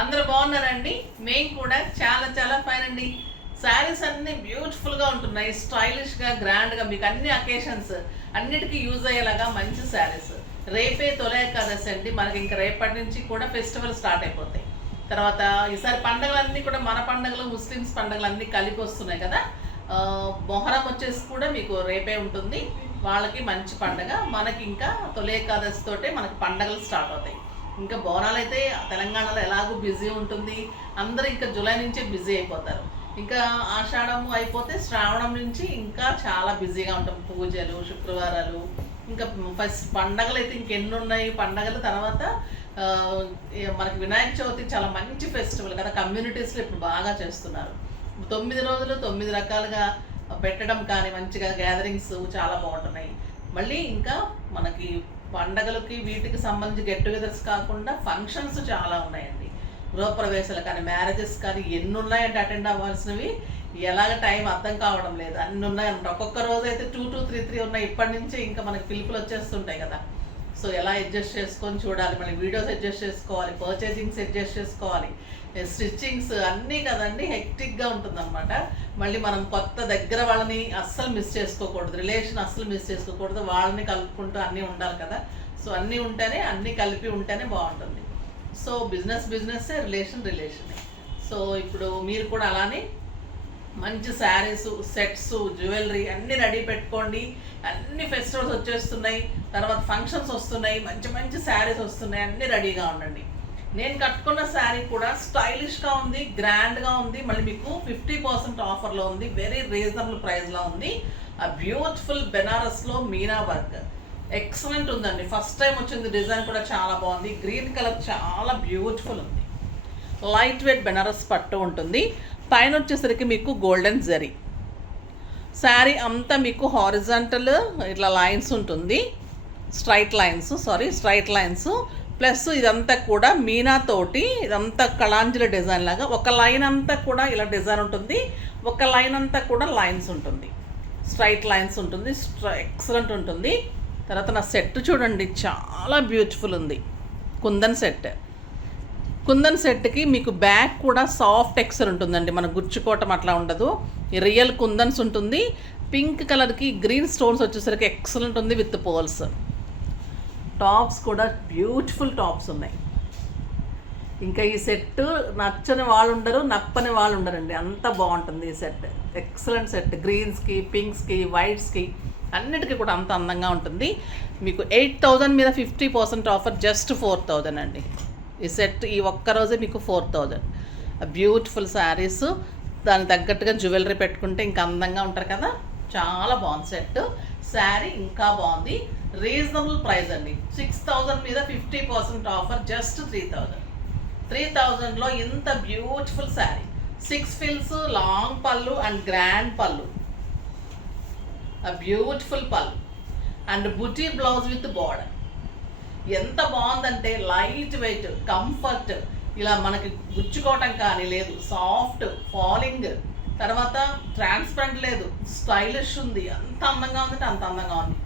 అందరూ బాగున్నారండి. మేము కూడా చాలా చాలా ఫైన్ అండి. శారీస్ అన్ని బ్యూటిఫుల్గా ఉంటున్నాయి, స్టైలిష్గా, గ్రాండ్గా, మీకు అన్ని అకేషన్స్ అన్నిటికీ యూజ్ అయ్యేలాగా మంచి శారీస్. రేపే తొలి ఏకాదశి అండి, మనకి ఇంకా రేపటి నుంచి కూడా ఫెస్టివల్ స్టార్ట్ అయిపోతాయి. తర్వాత ఈసారి పండుగలన్నీ కూడా మన పండుగలు, ముస్లిమ్స్ పండుగలు అన్నీ కలిపి వస్తున్నాయి కదా. మొహరం వచ్చేసి కూడా మీకు రేపే ఉంటుంది, వాళ్ళకి మంచి పండుగ. మనకి ఇంకా తొలి ఏకాదశి తోటే మనకి పండుగలు స్టార్ట్ అవుతాయి. ఇంకా బోనాలు అయితే తెలంగాణలో ఎలాగో బిజీ ఉంటుంది, అందరూ ఇంకా జూలై నుంచే బిజీ అయిపోతారు. ఇంకా ఆషాఢం అయిపోతే శ్రావణం నుంచి ఇంకా చాలా బిజీగా ఉంటాం, పూజలు, శుక్రవారాలు, ఇంకా ఫస్ట్ పండగలు అయితే ఇంకెన్ని ఉన్నాయి పండగల తర్వాత. మనకి వినాయక చవితి చాలా మంచి ఫెస్టివల్ కదా, కమ్యూనిటీస్లో ఇప్పుడు బాగా చేస్తున్నారు. 9 రోజులు 9 రకాలుగా పెట్టడం కానీ మంచిగా గ్యాదరింగ్స్ చాలా బాగుంటున్నాయి. మళ్ళీ ఇంకా మనకి పండగలకి వీటికి సంబంధించి గెట్ టుగెదర్స్ కాకుండా ఫంక్షన్స్ చాలా ఉన్నాయండి. గృహప్రవేశాలు కానీ, మ్యారేజెస్ కానీ ఎన్ని ఉన్నాయంటే అటెండ్ అవ్వాల్సినవి, ఎలాగ టైం అర్థం కావడం లేదు, అన్ని ఉన్నాయంట. ఒక్కొక్క రోజు అయితే 2 2 3 3 ఉన్నాయి. ఇప్పటి నుంచి ఇంకా మనకి పిలుపులు వచ్చేస్తుంటాయి కదా. సో ఎలా అడ్జస్ట్ చేసుకొని చూడాలి, మళ్ళీ వీడియోస్ అడ్జస్ట్ చేసుకోవాలి, పర్చేజింగ్స్ అడ్జస్ట్ చేసుకోవాలి, స్టిచ్చింగ్స్ అన్నీ కదండి, హెక్టిక్గా ఉంటుందన్నమాట. మళ్ళీ మనం కొత్త దగ్గర వాళ్ళని అస్సలు మిస్ చేసుకోకూడదు, రిలేషన్ అస్సలు మిస్ చేసుకోకూడదు, వాళ్ళని కలుపుకుంటూ అన్నీ ఉండాలి కదా. సో అన్నీ ఉంటేనే, అన్నీ కలిపి ఉంటేనే బాగుంటుంది. So business రిలేషనే. సో ఇప్పుడు మీరు కూడా అలానే మంచి శారీస్, సెట్స్, జ్యువెలరీ అన్నీ రెడీ పెట్టుకోండి. అన్ని ఫెస్టివల్స్ వచ్చేస్తున్నాయి, తర్వాత ఫంక్షన్స్ వస్తున్నాయి, మంచి మంచి శారీస్ వస్తున్నాయి, అన్నీ రెడీగా ఉండండి. నేను కట్టుకున్న శారీ కూడా స్టైలిష్గా ఉంది, గ్రాండ్గా ఉంది, మళ్ళీ మీకు 50% ఆఫర్లో ఉంది, వెరీ రీజనబుల్ ప్రైస్లో ఉంది. ఆ బ్యూటిఫుల్ బెనారస్లో మీనా వర్క్ ఎక్సలెంట్ ఉందండి. ఫస్ట్ టైం వచ్చింది, డిజైన్ కూడా చాలా బాగుంది. గ్రీన్ కలర్ చాలా బ్యూటిఫుల్ ఉంది. లైట్ వెయిట్ బెనారస్ పట్టు ఉంటుంది. పైన వచ్చేసరికి మీకు గోల్డెన్ జరీ. శారీ అంతా మీకు హారిజాంటల్ ఇట్లా లైన్స్ ఉంటుంది, స్ట్రైట్ లైన్స్ ప్లస్ ఇదంతా కూడా మీనాతోటి, ఇదంతా కళాంజలి డిజైన్ లాగా ఒక లైన్ అంతా కూడా ఇలా డిజైన్ ఉంటుంది, ఒక లైన్ అంతా కూడా లైన్స్ ఉంటుంది, స్ట్రైట్ లైన్స్ ఉంటుంది, ఎక్సలెంట్ ఉంటుంది. తర్వాత నా సెట్ చూడండి, చాలా బ్యూటిఫుల్ ఉంది. కుందన్ సెట్కి మీకు బ్యాక్ కూడా సాఫ్ట్ టెక్స్చర్ ఉంటుందండి, మన గుచ్చుకోవటం అట్లా ఉండదు, రియల్ కుందన్స్ ఉంటుంది. పింక్ కలర్కి గ్రీన్ స్టోన్స్ వచ్చేసరికి ఎక్సలెంట్ ఉంది విత్ పోల్స్. టాప్స్ కూడా బ్యూటిఫుల్ టాప్స్ ఉన్నాయి. ఇంకా ఈ సెట్ నచ్చని వాళ్ళు ఉండరు, నప్పని వాళ్ళు ఉండరండి, అంత బాగుంటుంది ఈ సెట్. ఎక్సలెంట్ సెట్, గ్రీన్స్కి, పింక్స్కి, వైట్స్కి అన్నిటికీ కూడా అంత అందంగా ఉంటుంది. మీకు 8,000 మీద 50% ఆఫర్, జస్ట్ 4,000 అండి ఈ సెట్. ఈ ఒక్కరోజే మీకు 4,000. బ్యూటిఫుల్ శారీస్, దానికి తగ్గట్టుగా జ్యువెలరీ పెట్టుకుంటే ఇంకా అందంగా ఉంటారు కదా. చాలా బాగుంది సెట్. శారీ ఇంకా బాగుంది, రీజనబుల్ ప్రైస్ అండి. 6,000 మీద 50% ఆఫర్, జస్ట్ 3,000. 3,000లో ఇంత బ్యూటిఫుల్ శారీ, 6 ఫిల్స్, లాంగ్ పళ్ళు అండ్ గ్రాండ్ పళ్ళు, బ్యూటిఫుల్ పళ్ళు and buti blouse with border. ఎంత బాగుందంటే లైట్ వెయిట్, కంఫర్ట్, ఇలా మనకి గుచ్చుకోవటం కానీ లేదు, సాఫ్ట్ ఫాలింగ్, తర్వాత ట్రాన్స్పరెంట్ లేదు, స్టైలిష్ ఉంది, అంత అందంగా ఉందంటే అంత అందంగా ఉంది.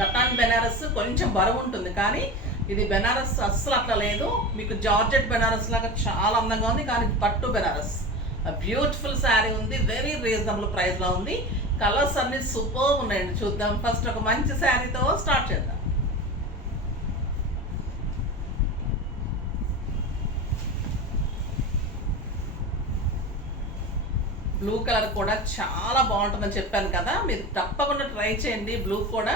కటాన్ బెనారస్ కొంచెం బరువు ఉంటుంది, కానీ ఇది బెనారస్ అస్సలు అట్లా లేదు, మీకు జార్జెట్ బెనారస్ లాగా చాలా అందంగా ఉంది, కానీ పట్టు బెనారస్. బ్యూటిఫుల్ శారీ ఉంది, వెరీ రీజనబుల్ ప్రైస్లో ఉంది. కలర్స్ అన్ని సూపర్ ఉన్నాయండి. చూద్దాం, ఫస్ట్ ఒక మంచి శారీతో స్టార్ట్ చేద్దాం. బ్లూ కలర్ కూడా చాలా బాగుంటుందని చెప్పాను కదా, మీరు తప్పకుండా ట్రై చేయండి. బ్లూ కూడా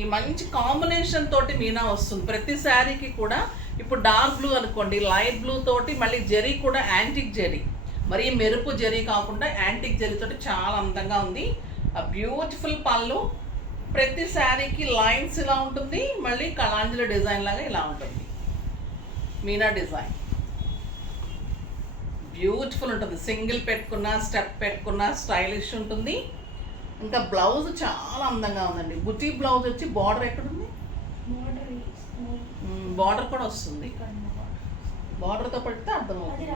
ఈ మంచి కాంబినేషన్ తోటి మీనా వస్తుంది ప్రతి శారీకి కూడా. ఇప్పుడు డార్క్ బ్లూ అనుకోండి, లైట్ బ్లూ తోటి మళ్ళీ జరీ కూడా యాంటిక్ జరీ, మరి మెరుపు జరీ కాకుండా యాంటిక్ జరీ తోటి చాలా అందంగా ఉంది. ఆ బ్యూటిఫుల్ పళ్ళు, ప్రతి శారీకి లైన్స్ ఇలా ఉంటుంది, మళ్ళీ కళాంజలి డిజైన్ లాగా ఇలా ఉంటుంది, మీనా డిజైన్ బ్యూటిఫుల్ ఉంటుంది. సింగిల్ పెట్టుకున్న, స్టెప్ పెట్టుకున్న స్టైలిష్ ఉంటుంది. ఇంకా బ్లౌజ్ చాలా అందంగా ఉందండి. బుటీ బ్లౌజ్ వచ్చి బార్డర్ ఎక్కడుంది, బార్డర్ కూడా వస్తుంది, బార్డర్తో పెడితే అర్థమవుతుంది.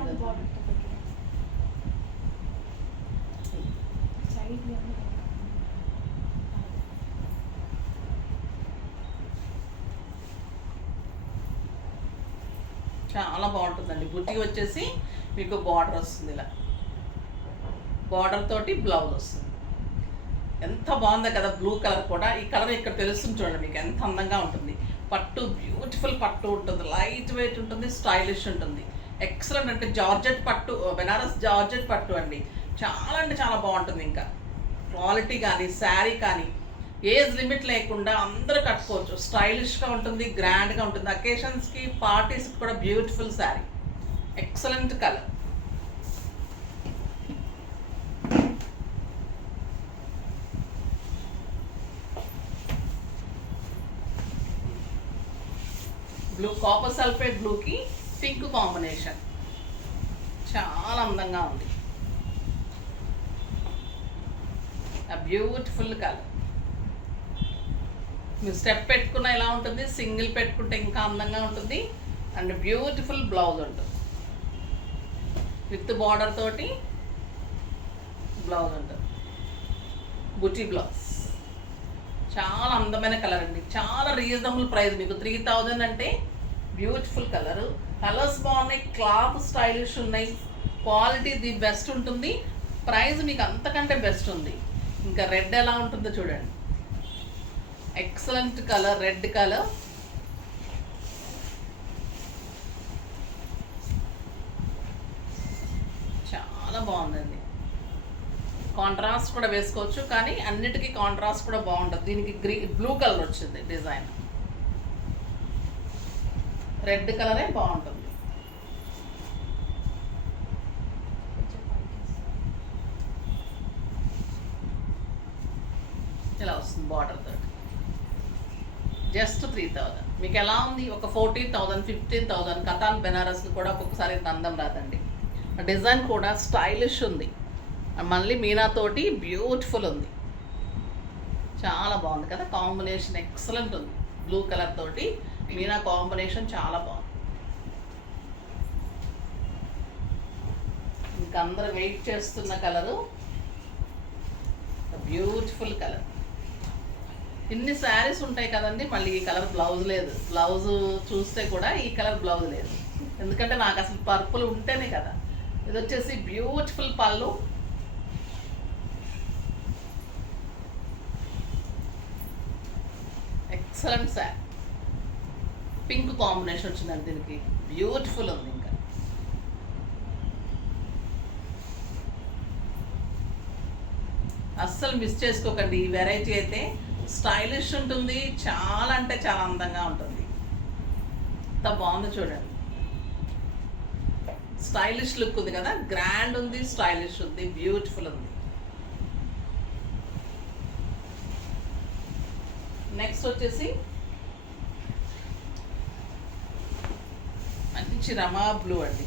చాలా బాగుంటుందండి. బుట్టి వచ్చేసి మీకు బార్డర్ వస్తుంది, ఇలా బార్డర్ తోటి బ్లౌజ్ వస్తుంది. ఎంత బాగుందో కదా బ్లూ కలర్ కూడా. ఈ కలర్ ఇక్కడ తెలుస్తుంది చూడండి మీకు ఎంత అందంగా ఉంటుంది. పట్టు బ్యూటిఫుల్ పట్టు ఉంటుంది, లైట్ వెయిట్ ఉంటుంది, స్టైలిష్ ఉంటుంది. ఎక్సలెంట్. అంటే జార్జెట్ పట్టు, బెనారస్ జార్జెట్ పట్టు అండి. చాలా అంటే చాలా బాగుంటుంది. ఇంకా క్వాలిటీ కానీ శారీ కానీ ఏజ్ లిమిట్ లేకుండా అందరూ కట్టుకోవచ్చు. స్టైలిష్గా ఉంటుంది, గ్రాండ్గా ఉంటుంది. అకేషన్స్కి పార్టీస్కి కూడా beautiful sari. Excellent colour. Blue, copper sulphate బ్లూకి పింక్ కాంబినేషన్ చాలా అందంగా ఉంది. Beautiful colour. మీరు స్టెప్ పెట్టుకున్న ఎలా ఉంటుంది, సింగిల్ పెట్టుకుంటే ఇంకా అందంగా ఉంటుంది. అండ్ బ్యూటిఫుల్ బ్లౌజ్ ఉంటుంది, విత్ బార్డర్ తోటి బ్లౌజ్ ఉంటుంది. బుటీ బ్లౌజ్ చాలా అందమైన కలర్ అండి. చాలా రీజనబుల్ ప్రైస్. మీకు 3000 అంటే బ్యూటిఫుల్ కలరు. కలర్స్ బాగున్నాయి, క్లాత్ స్టైలిష్ ఉన్నాయి, క్వాలిటీ ది బెస్ట్ ఉంటుంది. ప్రైస్ మీకు అంతకంటే బెస్ట్ ఉంది. ఇంకా రెడ్ ఎలా ఉంటుందో చూడండి. Excellent colour, red colour. చాలా బాగుందండి. కాంట్రాస్ట్ కూడా వేసుకోవచ్చు, కానీ అన్నిటికీ కాంట్రాస్ట్ కూడా బాగుంటుంది. దీనికి బ్లూ కలర్ వచ్చింది డిజైన్. రెడ్ కలరే బాగుంటుంది. ఇలా వస్తుంది బార్డర్ తోటి. జస్ట్ 3000. మీకు ఎలా ఉంది? ఒక 14,000, 15,000 కతాన్ బెనారస్కి కూడా ఒక్కొక్కసారి ఇంత అందం రాదండి. డిజైన్ కూడా స్టైలిష్ ఉంది, మళ్ళీ మీనాతోటి బ్యూటిఫుల్ ఉంది. చాలా బాగుంది కదా కాంబినేషన్. ఎక్సలెంట్ ఉంది. బ్లూ కలర్ తోటి మీనా కాంబినేషన్ చాలా బాగుంది. ఇంకా అందరూ వెయిట్ చేస్తున్న కలరు, బ్యూటిఫుల్ కలర్. ఇన్ని శారీస్ ఉంటాయి కదండి, మళ్ళీ ఈ కలర్ బ్లౌజ్ లేదు. బ్లౌజ్ చూస్తే కూడా ఈ కలర్ బ్లౌజ్ లేదు, ఎందుకంటే నాకు అసలు పర్పుల్ ఉంటేనే కదా. ఇది వచ్చేసి బ్యూటిఫుల్ పళ్ళు. ఎక్సలెంట్ శారీ. పింక్ కాంబినేషన్ వచ్చిందండి దీనికి. బ్యూటిఫుల్ ఉంది. ఇంకా అస్సలు మిస్ చేసుకోకండి. ఈ వెరైటీ అయితే స్టైలిష్ ఉంటుంది, చాలా అంటే చాలా అందంగా ఉంటుంది. ఎంత బాగుంది చూడండి. స్టైలిష్ లుక్ ఉంది కదా, గ్రాండ్ ఉంది, స్టైలిష్ ఉంది, బ్యూటిఫుల్ ఉంది. నెక్స్ట్ వచ్చేసి మంచి రమా బ్లూ అండి.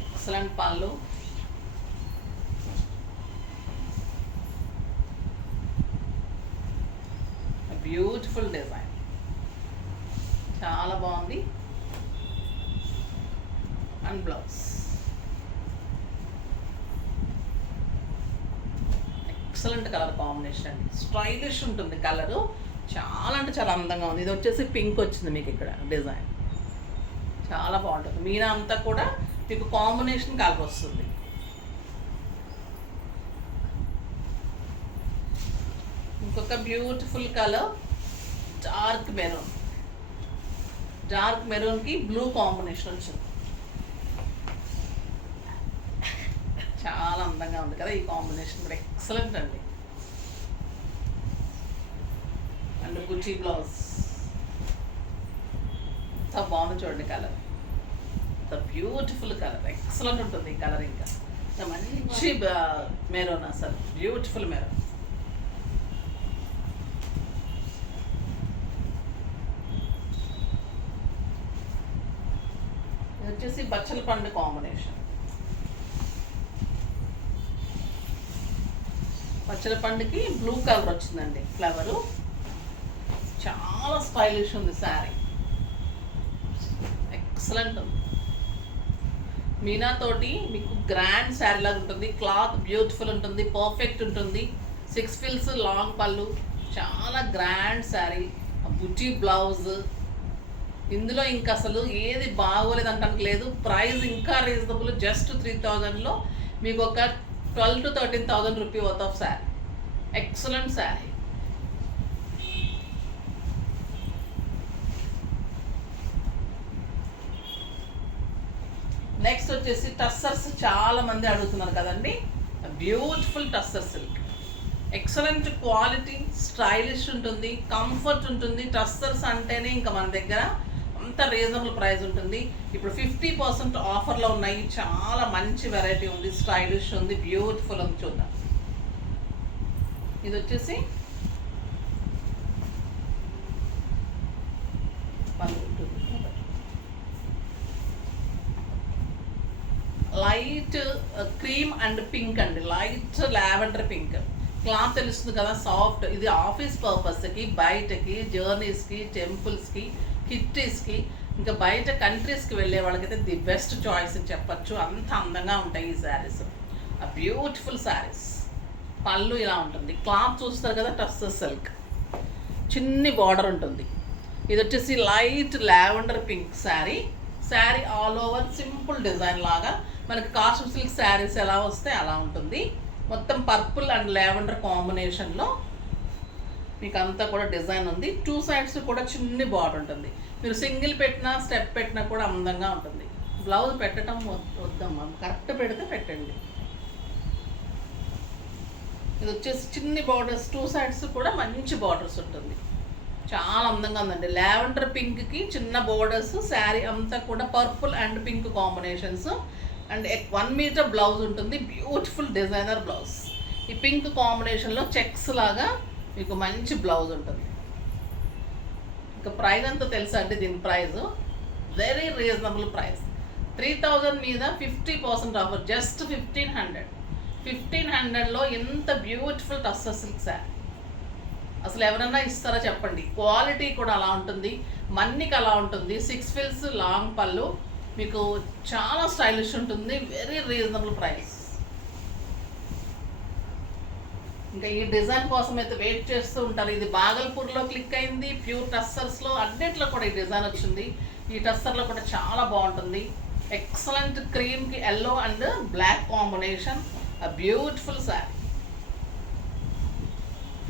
ఎక్సలెంట్ పళ్ళు. బ్యూటిఫుల్ డిజైన్, చాలా బాగుంది. And blouse excellent colour combination అండి. స్టైలిష్ ఉంటుంది కలరు, చాలా అంటే చాలా అందంగా ఉంది. ఇది వచ్చేసి పింక్ వచ్చింది మీకు ఇక్కడ డిజైన్, చాలా బాగుంటుంది. మీనా అంతా కూడా మీకు కాంబినేషన్ కలర్ వస్తుంది. ఇంకొక beautiful colour dark maroon. Dark మెరూన్కి బ్లూ కాంబినేషన్ వచ్చింది. చాలా అందంగా ఉంది కదా ఈ కాంబినేషన్ కూడా. ఎక్సలెంట్ అండి. అండ్ బుటీ బ్లౌజ్ చాలా బాగుంది చూడండి కలర్. బ్యూటిఫుల్ కలర్, ఎక్సలెంట్ ఉంటుంది ఈ కలర్. ఇంకా మంచి మెరూన్, అసలు బ్యూటిఫుల్ మెరూన్. ఇది వచ్చేసి బచ్చల పండు కాంబినేషన్. బచ్చల పండుకి బ్లూ కలర్ వచ్చిందండి ఫ్లవరు. చాలా స్టైలిష్ ఉంది శారీ, ఎక్సలెంట్ ఉంది. మీనా తోటి మీకు గ్రాండ్ శారీ లాగా ఉంటుంది. క్లాత్ బ్యూటిఫుల్ ఉంటుంది, పర్ఫెక్ట్ ఉంటుంది. 6 ఫిల్స్ లాంగ్ పళ్ళు, చాలా గ్రాండ్ శారీ. బుటీ బ్లౌజ్. ఇందులో ఇంకా అసలు ఏది బాగోలేదు అంటానికి లేదు. ప్రైస్ ఇంకా రీజనబుల్, జస్ట్ 3000లో మీకు ఒక 12,000 to 13,000 rupee worth of sari. Excellent sari. Next వచ్చేసి టస్సర్స్ చాలా మంది అడుగుతున్నారు కదండి. Beautiful tussar silk, excellent quality, stylish ఉంటుంది, కంఫర్ట్ ఉంటుంది. టస్సర్స్ అంటేనే ఇంకా మన దగ్గర అంత రీజనబుల్ ప్రైస్ ఉంటుంది. ఇప్పుడు 50% ఆఫర్లో ఉన్నాయి. చాలా మంచి వెరైటీ ఉంది, స్టైలిష్ ఉంది, బ్యూటిఫుల్ ఉంది. చూద్దాం. ఇది వచ్చేసి లైట్ క్రీమ్ అండ్ పింక్ అండి, లైట్ లావెండర్ పింక్. క్లాత్ తెలుస్తుంది కదా, సాఫ్ట్. ఇది ఆఫీస్ పర్పస్కి, బయటకి, జర్నీస్కి, టెంపుల్స్కి, కిట్టీస్కి, ఇంకా బయట కంట్రీస్కి వెళ్ళే వాళ్ళకైతే ది బెస్ట్ చాయిస్ అని చెప్పచ్చు. అంత అందంగా ఉంటాయి ఈ శారీస్, ఆ బ్యూటిఫుల్ శారీస్. పళ్ళు ఇలా ఉంటుంది. క్లాత్ చూస్తారు కదా, టస్సర్ సిల్క్, చిన్ని బార్డర్ ఉంటుంది. ఇది వచ్చేసి light lavender pink sari. Sari all over simple design లాగా మనకి కాస్ట్యూమ్ సిల్క్ శారీస్ ఎలా వస్తే అలా ఉంటుంది. మొత్తం పర్పుల్ అండ్ లావెండర్ కాంబినేషన్లో మీకు అంతా కూడా డిజైన్ ఉంది. 2 సైడ్స్ కూడా చిన్ని బార్డర్ ఉంటుంది. మీరు సింగిల్ పెట్టినా, స్టెప్ పెట్టినా కూడా అందంగా ఉంటుంది. బ్లౌజ్ పెట్టడం వద్దమ్మా, కరెక్ట్ పెడితే పెట్టండి. ఇది వచ్చేసి చిన్ని బార్డర్స్, 2 సైడ్స్ కూడా మంచి బార్డర్స్ ఉంటుంది. చాలా అందంగా ఉందండి. లావెండర్ పింక్కి చిన్న బోర్డర్స్, శారీ అంతా కూడా purple and pink combinations, and 1 metre blouse ఉంటుంది. Beautiful designer blouse. ఈ పింక్ కాంబినేషన్లో చెక్స్ లాగా మీకు మంచి బ్లౌజ్ ఉంటుంది. ఇంకా ప్రైస్ ఎంతో తెలుసా అండి? దీని ప్రైస్ వెరీ రీజనబుల్ ప్రైస్. 3000 మీద 50% ఆఫర్, జస్ట్ 1500. 1500లో ఎంత బ్యూటిఫుల్ టస్సర్ సిల్క్ శారీ అసలు ఎవరన్నా ఇస్తారా చెప్పండి. క్వాలిటీ కూడా అలా ఉంటుంది, మన్నిక అలా ఉంటుంది. 6 ఫిల్స్ లాంగ్ పళ్ళు, మీకు చాలా స్టైలిష్ ఉంటుంది. Very reasonable price. ఇంకా ఈ డిజైన్ కోసం అయితే వెయిట్ చేస్తూ ఉంటారు. ఇది బాగల్పూర్లో క్లిక్ అయింది, ప్యూర్ టస్సర్స్లో అన్నింటిలో కూడా ఈ డిజైన్ వచ్చింది. ఈ టస్సర్లో కూడా చాలా బాగుంటుంది. ఎక్సలెంట్ క్రీమ్కి yellow and black combination, beautiful sari.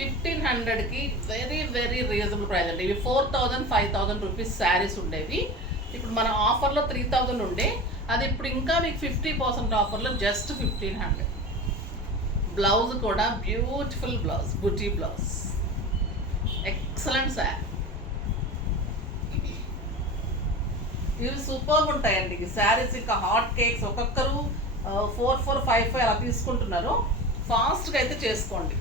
1500కి వెరీ వెరీ రీజనబుల్ ప్రైస్ అండి. ఇవి 4000, 5000 రూపీస్ శారీస్ ఉండేవి. ఇప్పుడు మన ఆఫర్లో 3000 ఉండే, అది ఇప్పుడు ఇంకా మీకు 50% ఆఫర్లో జస్ట్ 1500. బ్లౌజ్ కూడా బ్యూటిఫుల్ బ్లౌజ్, బుటీ బ్లౌజ్, ఎక్సలెంట్ శారీ. ఇవి సూపర్గా ఉంటాయండి ఈ శారీస్. ఇంకా హాట్ కేక్స్ ఒక్కొక్కరు 4, 4, 5, 5 అలా తీసుకుంటున్నారు. ఫాస్ట్గా అయితే చేసుకోండి.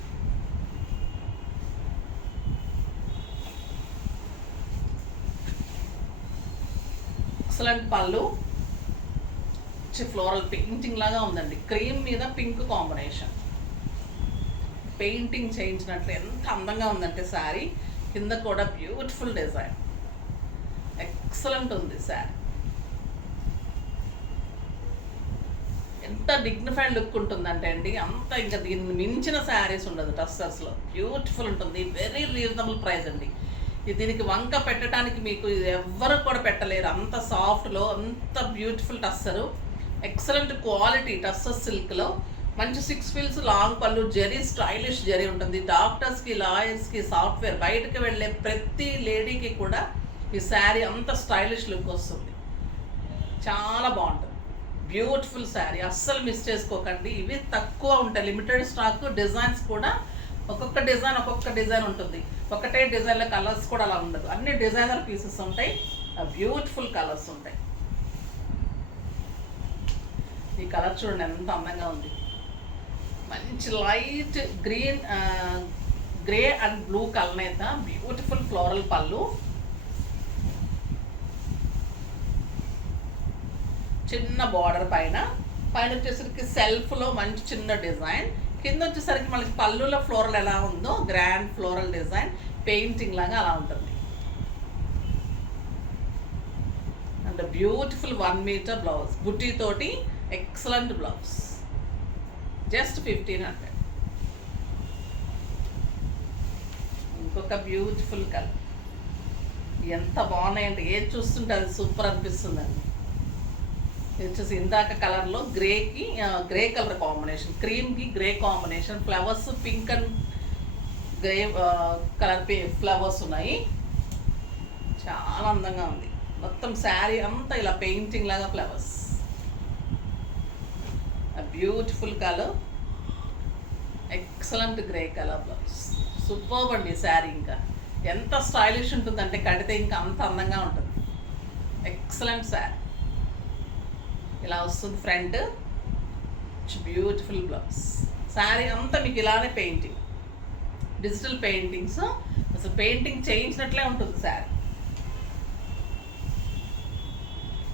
ఎక్సలెంట్ పళ్ళు, ఫ్లోరల్ పెయింటింగ్ లాగా ఉందండి. క్రీమ్ మీద పింక్ కాంబినేషన్, పెయింటింగ్ చేయించినట్లు ఎంత అందంగా ఉందంటే శారీ. కింద కూడా బ్యూటిఫుల్ డిజైన్, ఎక్సలెంట్ ఉంది శారీ. ఎంత డిగ్నిఫైడ్ లుక్ ఉంటుందంటే అండి, అంత ఇంకా దీన్ని మించిన శారీస్ ఉండదు టస్సర్స్లో. బ్యూటిఫుల్ ఉంటుంది, వెరీ రీజనబుల్ ప్రైస్ అండి. దీనికి వంక పెట్టడానికి మీకు ఎవ్వరు కూడా పెట్టలేరు, అంత సాఫ్ట్లో అంత beautiful tussar. Excellent quality tussar సిల్క్లో మంచి 6 ఫిల్స్ లాంగ్ పళ్ళు, జరీ స్టైలిష్ జరీ ఉంటుంది. డాక్టర్స్కి, లాయర్స్కి, సాఫ్ట్వేర్ బయటకు వెళ్ళే ప్రతి లేడీకి కూడా ఈ శారీ అంత స్టైలిష్ లుక్ వస్తుంది. చాలా బాగుంటుంది, బ్యూటిఫుల్ శారీ. అస్సలు మిస్ చేసుకోకండి. ఇవి తక్కువ ఉంటాయి, లిమిటెడ్ స్టాక్. డిజైన్స్ కూడా ఒక్కొక్క డిజైన్ ఉంటుంది. ఒకటే డిజైన్లో కలర్స్ కూడా అలా ఉండదు, అన్ని డిజైనర్ పీసెస్ ఉంటాయి, బ్యూటిఫుల్ కలర్స్ ఉంటాయి. ఈ కలర్ చూడండి ఎంత అందంగా ఉంది. మంచి light green, grey and blue colour అయితే బ్యూటిఫుల్ ఫ్లోరల్ పళ్ళు, చిన్న బార్డర్ పైన వచ్చేసరికి సెల్ఫ్లో మంచి చిన్న డిజైన్. కింద వచ్చేసరికి మనకి పళ్ళులో ఫ్లోరల్ ఎలా ఉందో గ్రాండ్ ఫ్లోరల్ డిజైన్, పెయింటింగ్ లాగా అలా ఉంటుంది. అండ్ బ్యూటిఫుల్ 1 మీటర్ బ్లౌజ్, బుట్టి తోటి ఎక్సలెంట్ బ్లౌజ్, జస్ట్ 1500. ఇంకొక బ్యూటిఫుల్ కలర్, ఎంత బాగున్నాయంటే ఏది చూస్తుంటే అది సూపర్ అనిపిస్తుందండి. ఇది వచ్చేసి ఇందాక కలర్లో గ్రేకి గ్రే కలర్ కాంబినేషన్, క్రీమ్కి grey combination, flowers pink and grey colour flowers ఉన్నాయి. చాలా అందంగా ఉంది. మొత్తం శారీ అంతా ఇలా పెయింటింగ్ లాగా flowers. Beautiful colour, excellent grey colour blouse. Superb అండి శారీ. ఇంకా ఎంత స్టైలిష్ ఉంటుందంటే కడితే ఇంకా అంత అందంగా ఉంటుంది. ఎక్సలెంట్ శారీ. ఇలా వస్తుంది ఫ్రంట్. Beautiful blouse. శారీ అంతా మీకు ఇలానే పెయింటింగ్, డిజిటల్ పెయింటింగ్స్. అసలు పెయింటింగ్ చేయించినట్లే ఉంటుంది శారీ.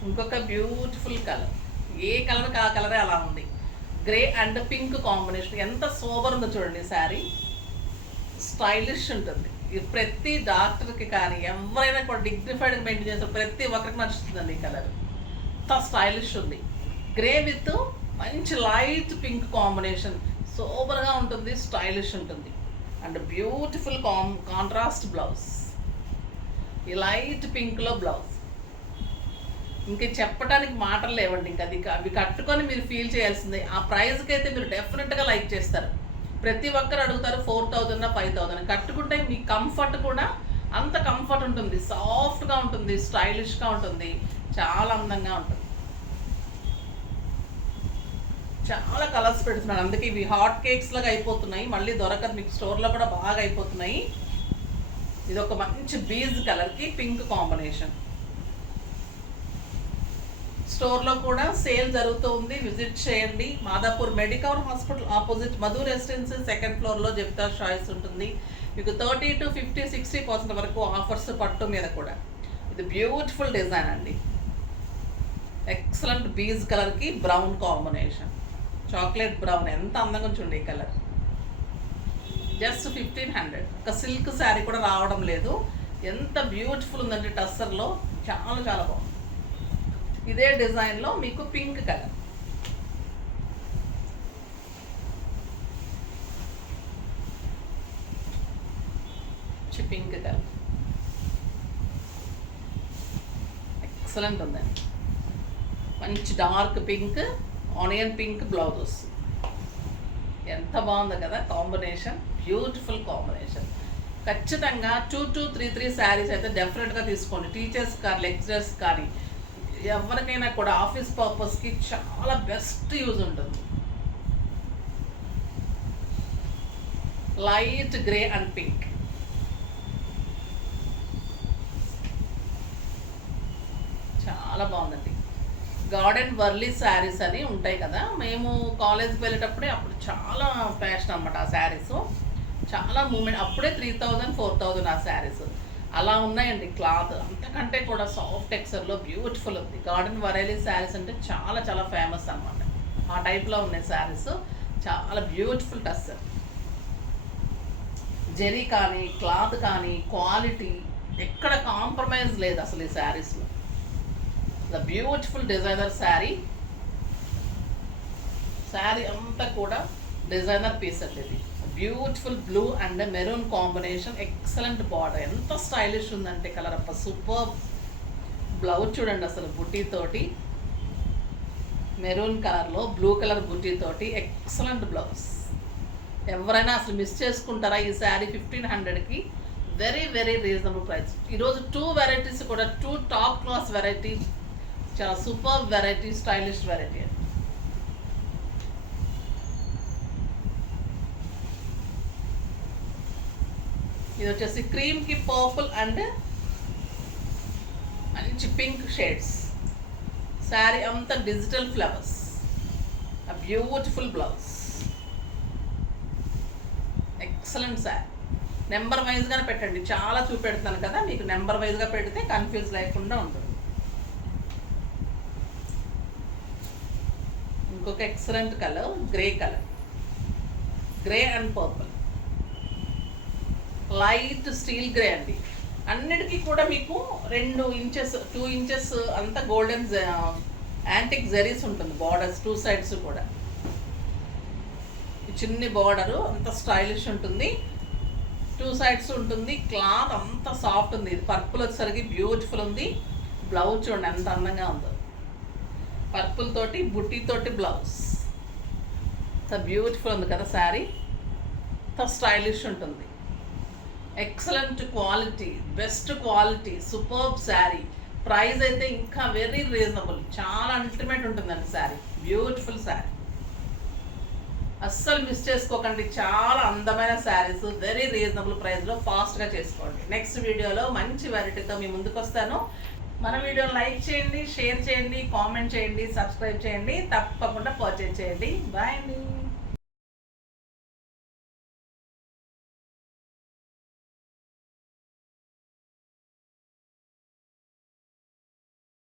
ఇంకొక బ్యూటిఫుల్ కలర్, ఏ కలర్కి ఆ కలరే అలా ఉంది. గ్రే అండ్ పింక్ కాంబినేషన్ ఎంత సూపర్ ఉందో చూడండి. శారీ స్టైలిష్ ఉంటుంది. ప్రతి డాక్టర్కి కానీ ఎవరైనా కూడా డిగ్నిఫైడ్గా మెయింటైన్ చేస్తారు, ప్రతి ఒక్కరికి నచ్చుతుందండి ఈ కలర్. అంత స్టైలిష్ ఉంది. గ్రే విత్ మంచి లైట్ పింక్ కాంబినేషన్, సూపర్గా ఉంటుంది, స్టైలిష్ ఉంటుంది. And beautiful contrast blouse. ఈ లైట్ పింక్లో బ్లౌజ్ ఇంక చెప్పడానికి మాటలు లేవండి. ఇంకా అది అవి కట్టుకొని మీరు ఫీల్ చేయాల్సిందే. ఆ ప్రైస్కి అయితే మీరు డెఫినెట్గా లైక్ చేస్తారు. ప్రతి ఒక్కరు అడుగుతారు 4,000 5,000. కట్టుకుంటే మీ కంఫర్ట్ కూడా అంత కంఫర్ట్ ఉంటుంది, సాఫ్ట్గా ఉంటుంది, స్టైలిష్గా ఉంటుంది, చాలా అందంగా ఉంటుంది. చాలా కలర్స్ పెడుతున్నాడు, అందుకే ఇవి హాట్ కేక్స్ లాగా అయిపోతున్నాయి. మళ్ళీ దొరకదు మీకు, స్టోర్లో కూడా బాగా అయిపోతున్నాయి. ఇది ఒక మంచి బీజ్ కలర్కి పింక్ కాంబినేషన్. స్టోర్లో కూడా సేల్ జరుగుతూ ఉంది, విజిట్ చేయండి. Madhapur Medicover hospital opposite Madhu residency 2nd ఫ్లోర్లో జెప్తా చాయిస్ ఉంటుంది. మీకు 30 to 50 60% వరకు ఆఫర్స్ పట్టు మీద కూడా. ఇది బ్యూటిఫుల్ డిజైన్ అండి. ఎక్సలెంట్ బీజ్ కలర్కి బ్రౌన్ కాంబినేషన్, చాక్లెట్ బ్రౌన్. ఎంత అందంగా చూడండి ఈ కలర్. జస్ట్ 1,500. ఒక సిల్క్ శారీ కూడా రావడం లేదు. ఎంత బ్యూటిఫుల్ ఉందండి టస్సర్లో, చాలా చాలా బాగుంది. ఇదే డిజైన్లో మీకు pink colour, pink colour excellent ఉందండి. మంచి dark pink, onion pink blouse వస్తుంది. ఎంత బాగుంది కదా కాంబినేషన్, బ్యూటిఫుల్ కాంబినేషన్. ఖచ్చితంగా 2 to 3 శారీస్ అయితే డెఫినెట్గా తీసుకోండి. టీచర్స్ కానీ లెక్చరర్స్ కానీ ఎవరికైనా కూడా ఆఫీస్ పర్పస్కి చాలా బెస్ట్ యూజ్ ఉంటుంది. Light grey and pink. చాలా బాగుందండి. గార్డెన్ వర్లీ శారీస్ అని ఉంటాయి కదా, మేము కాలేజ్కి వెళ్ళేటప్పుడే అప్పుడు చాలా ఫ్యాషన్ అనమాట ఆ శారీస్. చాలా మూమెంట్, అప్పుడే 3,000 4,000 ఆ శారీస్. అలా ఉన్నాయండి క్లాత్. అంతకంటే కూడా సాఫ్ట్ టెక్స్చర్లో బ్యూటిఫుల్ ఉంది. గార్డెన్ వరైలీ శారీస్ అంటే చాలా చాలా ఫేమస్ అనమాట. ఆ టైప్లో ఉన్నాయి శారీస్. చాలా బ్యూటిఫుల్ టస్సర్. జెరీ కానీ క్లాత్ కానీ క్వాలిటీ ఎక్కడ కాంప్రమైజ్ లేదు అసలు ఈ శారీస్లో. The beautiful designer sari. Sari అంతా కూడా డిజైనర్ పీస్ అండి. ఇది beautiful blue and maroon combination, excellent border. ఎంత స్టైలిష్ ఉందంటే కలర్ అప్ప సూపర్. బ్లౌజ్ చూడండి అసలు బుట్టీతోటి, మెరూన్ కలర్లో బ్లూ కలర్ బుట్టీతోటి ఎక్సలెంట్ బ్లౌజ్. ఎవరైనా అసలు మిస్ చేసుకుంటారా ఈ శారీ? 1,500కి వెరీ వెరీ రీజనబుల్ ప్రైస్. ఈరోజు 2 వెరైటీస్ కూడా 2 టాప్ క్లాస్ వెరైటీ, చాలా సూపర్ వెరైటీ, స్టైలిష్ వెరైటీ. ఇది వచ్చేసి క్రీమ్కి పర్పుల్ అండ్ మంచి పింక్ షేడ్స్. శారీ అంతా డిజిటల్ ఫ్లవర్స్. ఆ beautiful blouse. Excellent sari. Number వైజ్గానే పెట్టండి, చాలా చూపెడుతున్నాను కదా, మీకు నెంబర్ వైజ్గా పెడితే కన్ఫ్యూజ్ లేకుండా ఉంటుంది. ఇంకొక excellent colour grey colour, grey and purple, light steel grey అండి. అన్నిటికీ కూడా మీకు 2 ఇంచెస్ 2 ఇంచెస్ అంతా గోల్డెన్ యాంటిక్ జెరీస్ ఉంటుంది బార్డర్స్ 2 సైడ్స్ కూడా. చిన్ని బార్డరు అంత స్టైలిష్ ఉంటుంది. టూ సైడ్స్ ఉంటుంది. క్లాత్ అంత సాఫ్ట్ ఉంది. ఇది పర్పుల్ వచ్చేసరికి బ్యూటిఫుల్ ఉంది. బ్లౌజ్ చూడండి ఎంత అందంగా ఉందో. పర్పుల్ తోటి బుట్టితోటి బ్లౌజ్ ఎంత బ్యూటిఫుల్ ఉంది కదా శారీ. ఎంత స్టైలిష్ ఉంటుంది. Excellent quality, best quality, superb sari. Price అయితే ఇంకా వెరీ రీజనబుల్, చాలా అల్టిమేట్ ఉంటుందండి శారీ. బ్యూటిఫుల్ శారీ, అస్సలు మిస్ చేసుకోకండి. చాలా అందమైన శారీస్ వెరీ రీజనబుల్ ప్రైస్లో ఫాస్ట్గా చేసుకోండి. నెక్స్ట్ వీడియోలో మంచి వెరైటీతో మీ ముందుకు వస్తాను. మన వీడియోని లైక్ చేయండి, షేర్ చేయండి, కామెంట్ చేయండి, సబ్స్క్రైబ్ చేయండి, తప్పకుండా పర్చేజ్ చేయండి. బాయ్ అండి.